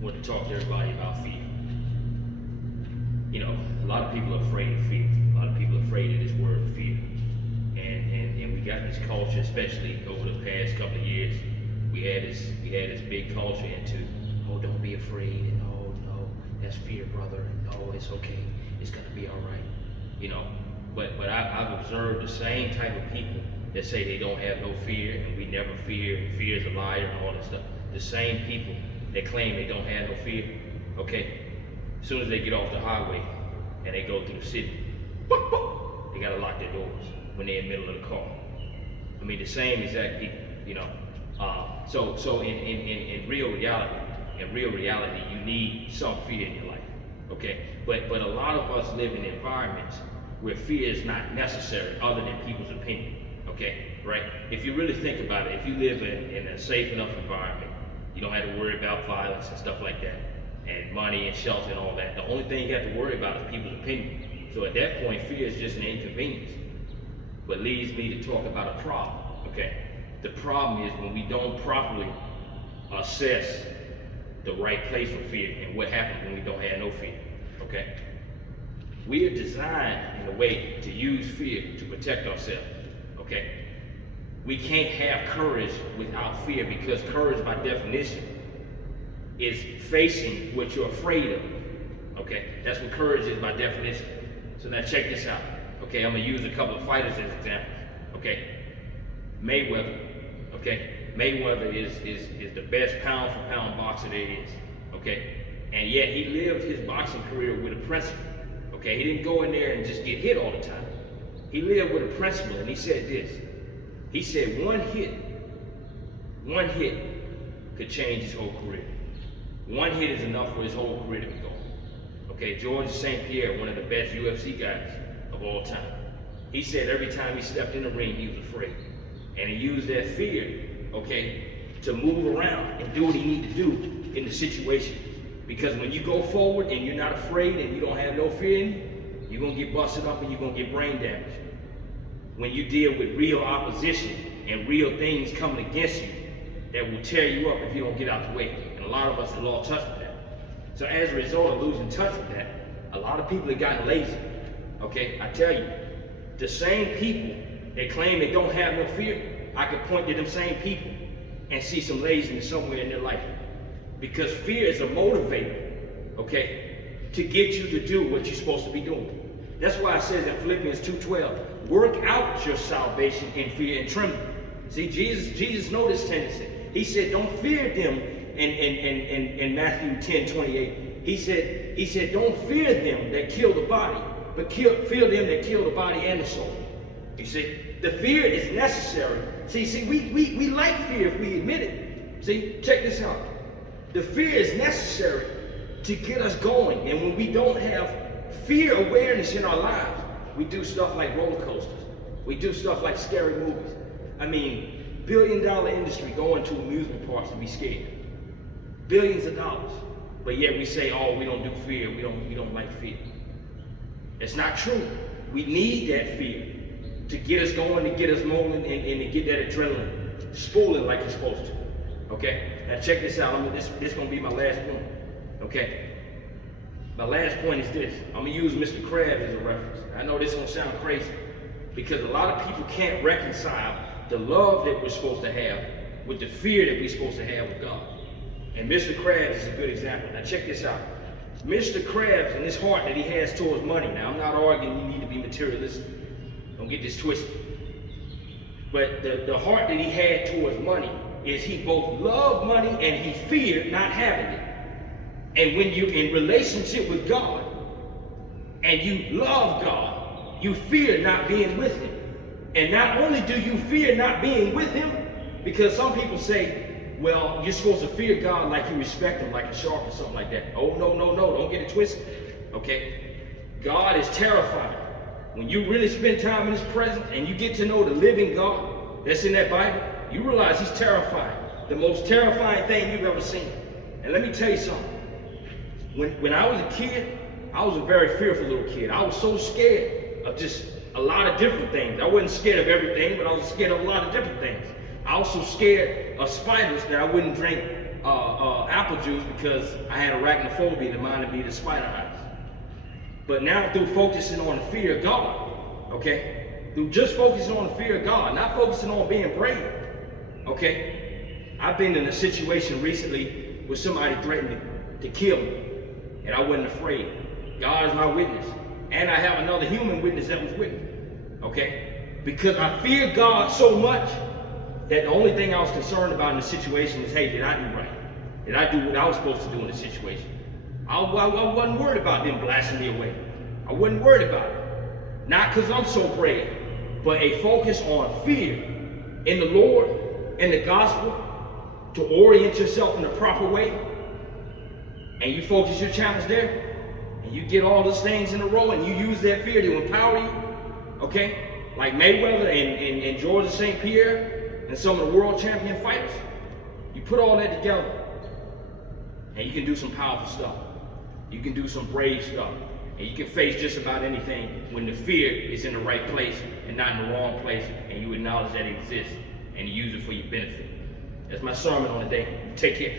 want to talk to everybody about fear. You know, a lot of people are afraid of fear. A lot of people are afraid of this word fear. And we got this culture, especially over the past couple of years, we had this big culture into, oh, don't be afraid, and oh no, that's fear, brother, and no, it's okay, it's gonna be all right. You know, but I've observed the same type of people that say they don't have no fear and we never fear, and fear is a liar and all that stuff. The same people that claim they don't have no fear, okay, as soon as they get off the highway and they go through the city, they gotta lock their doors when they're in the middle of the car. I mean, the same exact people, you know. So in real reality, you need some fear in your life, okay? But a lot of us live in environments where fear is not necessary other than people's opinion, okay, right? If you really think about it, if you live in a safe enough environment, you don't have to worry about violence and stuff like that, and money and shelter and all that. The only thing you have to worry about is people's opinion. So at that point, fear is just an inconvenience. But leads me to talk about a problem, okay? The problem is when we don't properly assess the right place for fear and what happens when we don't have no fear, okay? We are designed in a way to use fear to protect ourselves, okay? We can't have courage without fear, because courage by definition is facing what you're afraid of, okay? That's what courage is by definition. So now check this out, okay? I'm gonna use a couple of fighters as examples, okay? Mayweather, okay? Mayweather is the best pound for pound boxer there is, okay? And yet he lived his boxing career with a principle, okay? He didn't go in there and just get hit all the time. He lived with a principle, and he said this. He said one hit could change his whole career. One hit is enough for his whole career to be gone. Okay, Georges St-Pierre, one of the best UFC guys of all time. He said every time he stepped in the ring, he was afraid. And he used that fear, okay, to move around and do what he needed to do in the situation. Because when you go forward and you're not afraid and you don't have no fear in you, you're gonna get busted up and you're gonna get brain damage. When you deal with real opposition and real things coming against you that will tear you up if you don't get out the way. And a lot of us have lost touch with that. So as a result of losing touch with that, a lot of people have gotten lazy. Okay, I tell you, the same people that claim they don't have no fear, I could point to them same people and see some laziness somewhere in their life. Because fear is a motivator, okay, to get you to do what you're supposed to be doing. That's why it says in Philippians 2:12, work out your salvation in fear and trembling. See, Jesus knows this tendency. He said, don't fear them in Matthew 10:28. He said, don't fear them that kill the body, but fear them that kill the body and the soul. You see, the fear is necessary. See, we like fear if we admit it. See, check this out. The fear is necessary to get us going. And when we don't have fear awareness in our lives, we do stuff like roller coasters. We do stuff like scary movies. I mean, billion-dollar industry going to amusement parks to be scared. Billions of dollars. But yet we say, oh, we don't do fear. We don't like fear. It's not true. We need that fear to get us going, to get us moving, and to get that adrenaline spooling like it's supposed to. Okay? Now check this out. This is going to be my last point. Okay? My last point is this. I'm going to use Mr. Krabs as a reference. I know this is going to sound crazy, because a lot of people can't reconcile the love that we're supposed to have with the fear that we're supposed to have with God. And Mr. Krabs is a good example. Now check this out. Mr. Krabs and this heart that he has towards money. Now I'm not arguing you need to be materialistic. Don't get this twisted. But the heart that he had towards money is he both loved money and he feared not having it. And when you're in relationship with God and you love God, you fear not being with him. And not only do you fear not being with him, because some people say, well, you're supposed to fear God like you respect him, like a shark or something like that. Oh, no, don't get it twisted, okay? God is terrifying. When you really spend time in his presence and you get to know the living God that's in that Bible, you realize he's terrifying. The most terrifying thing you've ever seen. And let me tell you something. When I was a kid, I was a very fearful little kid. I was so scared of just a lot of different things. I wasn't scared of everything, but I was scared of a lot of different things. I was so scared of spiders that I wouldn't drink apple juice because I had arachnophobia, that reminded me of the spider eyes. But now through focusing on the fear of God, okay, through just focusing on the fear of God, not focusing on being brave, okay, I've been in a situation recently where somebody threatened to kill me, and I wasn't afraid. God is my witness, and I have another human witness that was with me, okay, because I fear God so much that the only thing I was concerned about in the situation is, hey, did I do right? Did I do what I was supposed to do in the situation? I wasn't worried about them blasting me away. I wasn't worried about it. Not because I'm so brave, but a focus on fear in the Lord and the gospel to orient yourself in the proper way. And you focus your challenge there, and you get all those things in a row, and you use that fear to empower you, okay? Like Mayweather and George St. Pierre and some of the world champion fighters. You put all that together, and you can do some powerful stuff. You can do some brave stuff. And you can face just about anything when the fear is in the right place and not in the wrong place, and you acknowledge that it exists and you use it for your benefit. That's my sermon on the day. Take care.